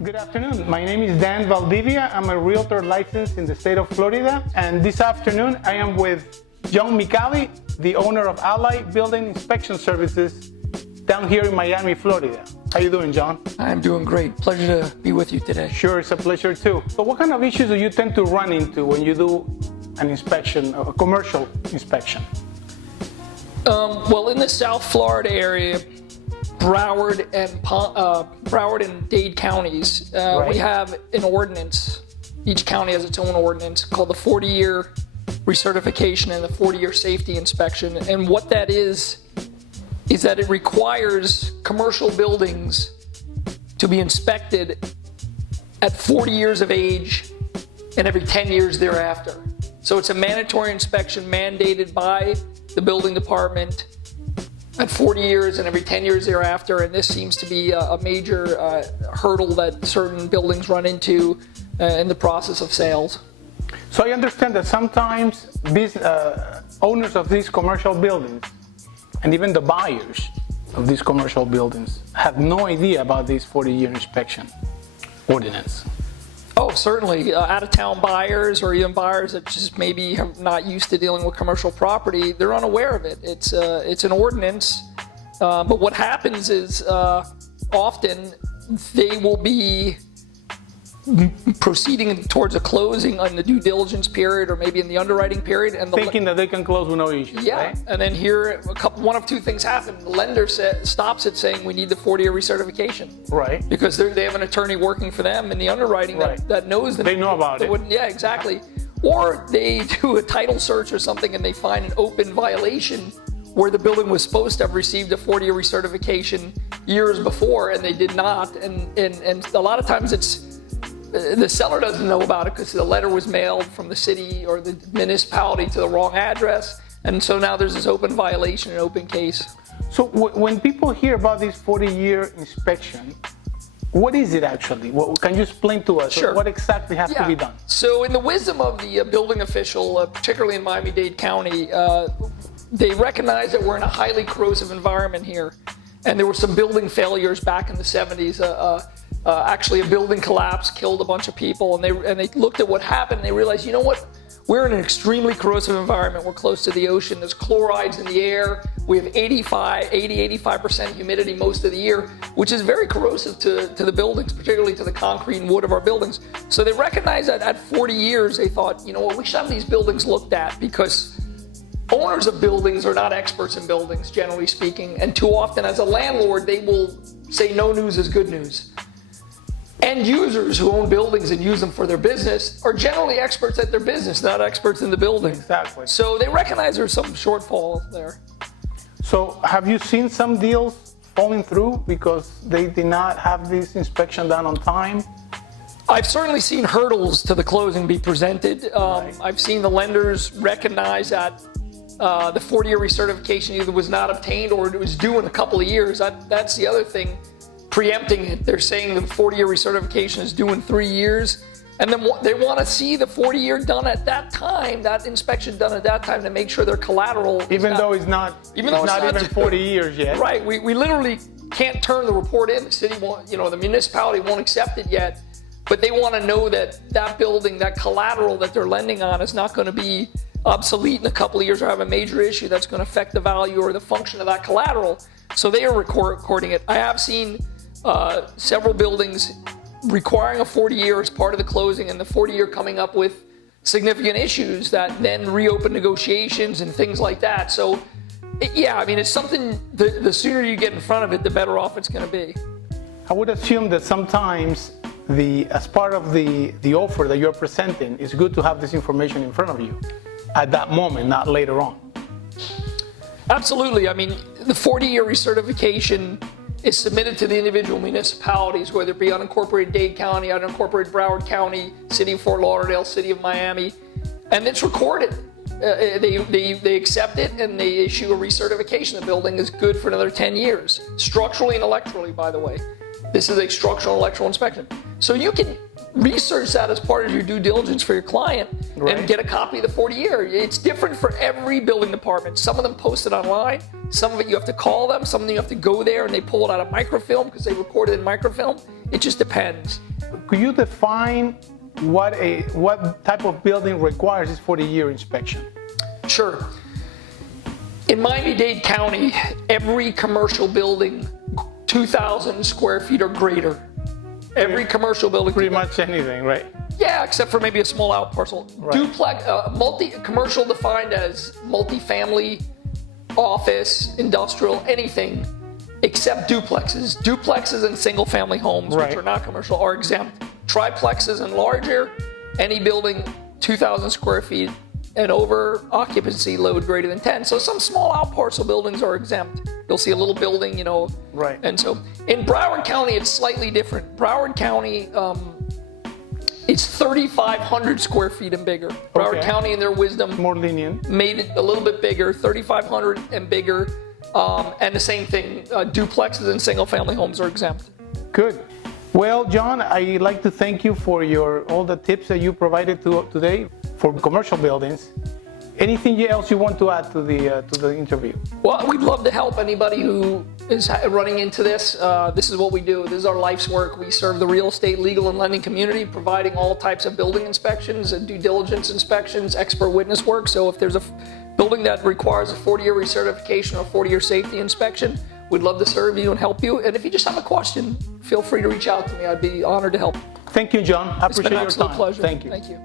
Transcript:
Good afternoon. My name is Dan Valdivia. I'm a realtor licensed in the state of Florida. And this afternoon, I am with John Micali, the owner of Ally Building Inspection Services down here in Miami, Florida. How you doing, John? I'm doing great. Pleasure to be with you today. Sure, it's a pleasure too. So what kind of issues do you tend to run into when you do an inspection, a commercial inspection? Well, in the South Florida area, Broward and Dade counties, Right. we have an ordinance. Each county has its own ordinance called the 40-year recertification and the 40-year safety inspection. And what that is that it requires commercial buildings to be inspected at 40 years of age and every 10 years thereafter. So it's a mandatory inspection mandated by the building department at 40 years and every 10 years thereafter, and this seems to be a major hurdle that certain buildings run into in the process of sales. So I understand that sometimes owners of these commercial buildings and even the buyers of these commercial buildings have no idea about this 40-year inspection ordinance. Oh, certainly. Out-of-town buyers or even buyers that just maybe are not used to dealing with commercial property, they're unaware of it. It's an ordinance, but what happens is often they will be proceeding towards a closing on the due diligence period or maybe in the underwriting period. And Thinking that they can close with no issues, yeah, right? And then here, one of two things happen. The lender stops it saying we need the 40-year recertification. Right. Because they have an attorney working for them in the underwriting Right. that knows them. They know about it. Yeah, exactly. Or they do a title search or something and they find an open violation where the building was supposed to have received a 40-year recertification years before and they did not. And a lot of times the seller doesn't know about it because the letter was mailed from the city or the municipality to the wrong address. And so now there's this open violation, an open case. So when people hear about this 40-year inspection, what is it actually? Can you explain to us? Sure. What exactly has to be done? So in the wisdom of the building official, particularly in Miami-Dade County, they recognize that we're in a highly corrosive environment here. And there were some building failures back in the 70s. Actually, a building collapsed, killed a bunch of people, and they looked at what happened. And they realized, you know what? We're in an extremely corrosive environment. We're close to the ocean. There's chlorides in the air. We have 85% humidity most of the year, which is very corrosive to the buildings, particularly to the concrete and wood of our buildings. So they recognized that at 40 years, they thought, you know what? We should have these buildings looked at because owners of buildings are not experts in buildings, generally speaking. And too often, as a landlord, they will say no news is good news. End users who own buildings and use them for their business are generally experts at their business, not experts in the building. Exactly. So they recognize there's some shortfall there. So have you seen some deals falling through because they did not have this inspection done on time? I've certainly seen hurdles to the closing be presented. Right. I've seen the lenders recognize that the 40-year recertification either was not obtained or it was due in a couple of years. That's the other thing. Preempting it. They're saying the 40-year recertification is due in 3 years, and then they want to see the 40-year done at that time, that inspection done at that time to make sure their collateral. Even though it's not even 40 years yet. Right. We literally can't turn the report in. The city won't, the municipality won't accept it yet, but they want to know that that building, that collateral that they're lending on is not going to be obsolete in a couple of years or have a major issue that's going to affect the value or the function of that collateral. So they are recording it. I have seen several buildings requiring a 40-year as part of the closing and the 40-year coming up with significant issues that then reopen negotiations and things like that. So, it's something, the sooner you get in front of it, the better off it's going to be. I would assume that sometimes as part of the offer that you're presenting, it's good to have this information in front of you at that moment, not later on. Absolutely. The 40-year recertification is submitted to the individual municipalities, whether it be unincorporated Dade County, unincorporated Broward County, City of Fort Lauderdale, City of Miami, and it's recorded. They accept it and they issue a recertification. The building is good for another 10 years, structurally and electrically, by the way. This is a structural and electrical inspection. So you can research that as part of your due diligence for your client and get a copy of the 40-year. It's different for every building department. Some of them post it online. Some of it you have to call them. Some of them you have to go there and they pull it out of microfilm because they record it in microfilm. It just depends. Could you define what type of building requires this 40-year inspection? Sure. In Miami-Dade County, every commercial building, 2,000 square feet or greater. Every commercial building. Pretty much anything, right? Yeah, except for maybe a small out parcel. Right. Duplex, commercial defined as multifamily, office, industrial, anything except duplexes. Duplexes and single family homes, which are not commercial, are exempt. Triplexes and larger, any building 2,000 square feet and over, occupancy load greater than 10. So some small out parcel buildings are exempt. You'll see a little building, Right. And so in Broward County, it's slightly different. Broward County, it's 3,500 square feet and bigger. Broward County, in their wisdom, more lenient, made it a little bit bigger, 3,500 and bigger. And the same thing, duplexes and single family homes are exempt. Good. Well, John, I'd like to thank you for all the tips that you provided today for commercial buildings. Anything else you want to add to the interview? Well, we'd love to help anybody who is running into this. This is what we do. This is our life's work. We serve the real estate, legal, and lending community, providing all types of building inspections and due diligence inspections, expert witness work. So if there's a building that requires a 40-year recertification or 40-year safety inspection, we'd love to serve you and help you. And if you just have a question, feel free to reach out to me. I'd be honored to help. Thank you, John. I appreciate your time. It's been an absolute pleasure. Thank you. Thank you.